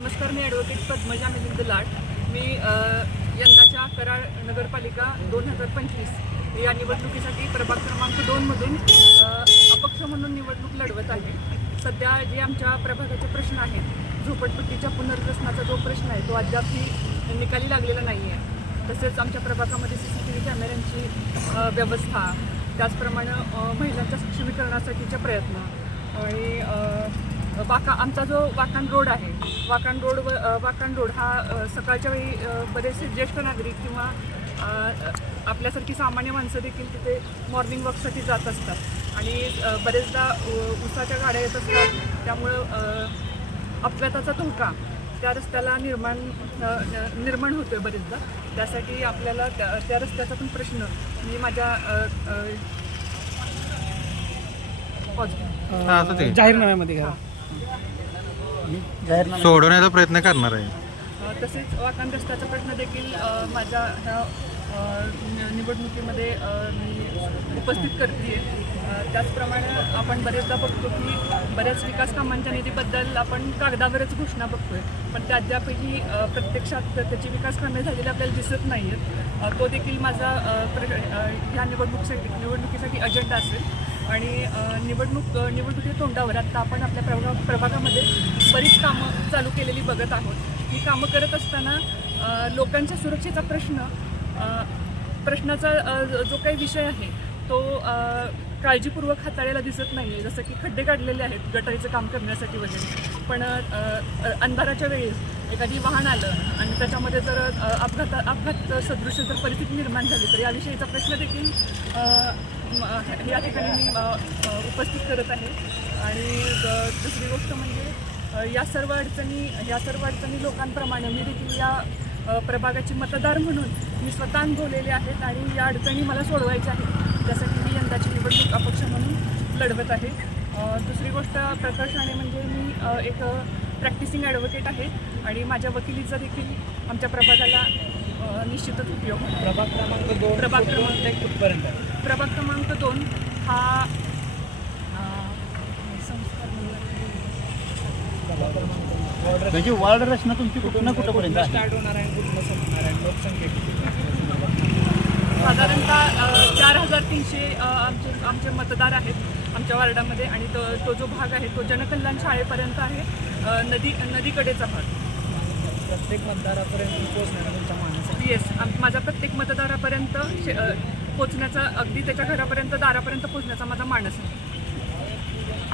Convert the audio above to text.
नमस्कार मी ॲडव्होकेट पद्मजा मिलिंद लाट. मी यंदाच्या कराड नगरपालिका दोन हजार पंचवीस या निवडणुकीसाठी प्रभाग क्रमांक दोनमधून अपक्ष म्हणून निवडणूक लढवत आहे. सध्या जे आमच्या प्रभागाचे प्रश्न आहेत झोपडपट्टीच्या पुनर्वसनाचा जो प्रश्न आहे तो अद्यापही निकाली लागलेला नाही आहे तसेच आमच्या प्रभागामध्ये सी सी टी व्ही कॅमेऱ्यांची व्यवस्था त्याचप्रमाणे महिलांच्या सक्षमीकरणासाठीचे प्रयत्न आणि वाका आमचा जो वाकान रोड आहे वाकान रोड व अ, वाकान रोड हा सकाळच्या वेळी बरेचसे ज्येष्ठ नागरिक किंवा आपल्यासारखी सामान्य माणसं देखील तिथे मॉर्निंग वॉकसाठी जात असतात. आणि बरेचदा उसाच्या गाड्या येत असतात. त्यामुळं अपघाताचा धोका त्या रस्त्याला निर्माण निर्माण होतोय बरेचदा. त्यासाठी आपल्याला त्या त्या रस्त्याचा पण प्रश्न. मी माझ्या. हा. जाहीरनाम्यामध्ये घ्या. जाहीरनामा सोडवण्याचा प्रयत्न करणार आहे. तसेच रस्त्याचा प्रश्न देखील माझ्या ह्या निवडणुकीमध्ये मी उपस्थित करते त्याचप्रमाणे आपण बरेचदा बघतो की बऱ्याच विकास कामांच्या निधीबद्दल आपण कागदावरच घोषणा बघतोय. पण त्या अद्यापही प्रत्यक्षात त्याची विकास कामे झालेली आपल्याला दिसत नाही आहेत तो देखील माझा प्र ह्या निवडणुकीसाठी निवडणुकीसाठी अजेंडा असेल. आणि निवडणूक अ, निवडणुकीच्या तोंडावर आत्ता आपण आपल्या प्रभा प्रभागामध्ये बरीच कामं चालू केलेली बघत आहोत. ही कामं करत असताना लोकांच्या सुरक्षेचा प्रश्न प्रश्नाचा जो काही विषय आहे तो काळजीपूर्वक हाताळायला दिसत नाही आहे जसं की खड्डे काढलेले आहेत गटारीचं काम करण्यासाठी वगैरे. पण अंधाराच्या वेळेस एखादी वाहन आलं आणि त्याच्यामध्ये जर अपघात अपघात सदृश जर परिस्थिती निर्माण झाली तर याविषयीचा प्रश्न देखील या ठिकाणी मी उपस्थित करत आहे. आणि दुसरी गोष्ट म्हणजे या सर्व अडचणी या सर्व अडचणी लोकांप्रमाणे मी देखील या प्रभागाची मतदार म्हणून मी स्वतः अनुभवलेले आहेत आणि या अडचणी मला सोडवायच्या आहेत. त्यासाठी मी यंदाची निवडणूक अपक्ष म्हणून लढवत आहे. दुसरी गोष्ट प्रकर्षाने म्हणजे मी एक प्रॅक्टिसिंग ॲडव्होकेट आहे आणि माझ्या वकिलीचा देखील आमच्या प्रभागाला निश्चितच उपयोग होतो. प्रभाग क्रमांक दोन प्रभाग दोन क्रमांक- कुठपर्यंत आहे? प्रभाग क्रमांक दोन हा म्हणजे वार्ड रचना तुमची कुठून कुठंपर्यंत आहे? स्टार्ट होणार आहे कुठनं संपणार आहे? लोकसंख्या किती? साधारणतः चार हजार तीनशे आमचे आमचे मतदार आहेत आमच्या वार्डामध्ये आणि तो तो जो भाग आहे तो जनकल्याण शाळेपर्यंत आहे नदी नदीकडेचा भाग. प्रत्येक मतदारापर्यंत पोहोचण्याचा तुमचा मानस आहे. येस माझा प्रत्येक मतदारापर्यंत पोचण्याचा अगदी त्याच्या घरापर्यंत दारापर्यंत पोचण्याचा माझा मानस आहे.